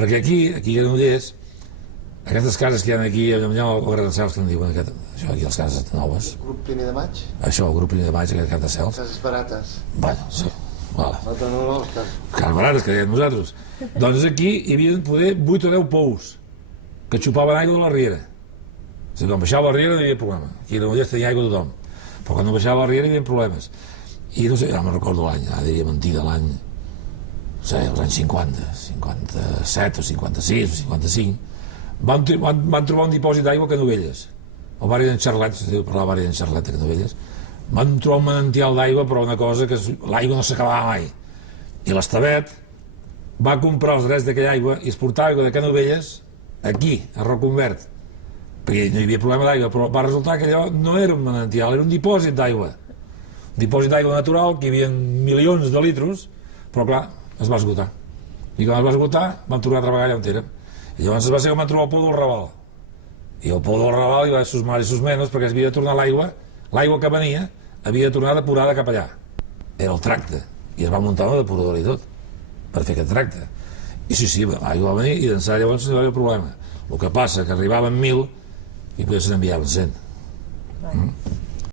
Perquè aquí a Granollers, aquestes cases que hi ha aquí, hi ha el Gratacels que en diuen, això aquí, les cases noves. Grup Primer de Maig? Això, el grup Primer de Maig, aquest Gratacels. Cases barates. Bueno, sí. Vale. No, Cases barates, que dèiem nosaltres. Doncs aquí hi havia poder 8 o 10 pous que xupaven aigua de la riera. O sigui, quan baixava la riera no hi havia problema. Aquí a Granollers tenia aigua tothom. Però quan no baixava la riera hi havia problemes. I no sé, ja me'n recordo l'any, diria mentida, l'any, no sé, els anys 50, 57 o 56 o 55, van trobar un dipòsit d'aigua a Canovelles, al barri d'en Xarlet, si diu parlar del barri d'en Xarlet a Canovelles, van trobar un manantial d'aigua, però una cosa que l'aigua no s'acabava mai. I l'Estavet va comprar els drets d'aquella aigua i es portava aigua de Canovelles aquí, a Roconvert, perquè no hi havia problema d'aigua, però va resultar que allò no era un manantial, era un dipòsit d'aigua. Un dipòsit d'aigua natural, que hi havia milions de litros, però clar, es va esgotar. I quan es va esgotar, van tornar a treballar allà on érem. I llavors va ser quan van trobar el pou del Raval. I el pou del Raval hi va sus mares i sus menos, perquè es havia de tornar l'aigua que venia, havia de tornar depurada cap allà. Era el tracte. I es va muntar una depuradora i tot, per fer aquest tracte. I sí, l'aigua va venir i d'ençà llavors no hi havia problema. El que passa que arribaven 1.000 i potser se n'enviaven 100.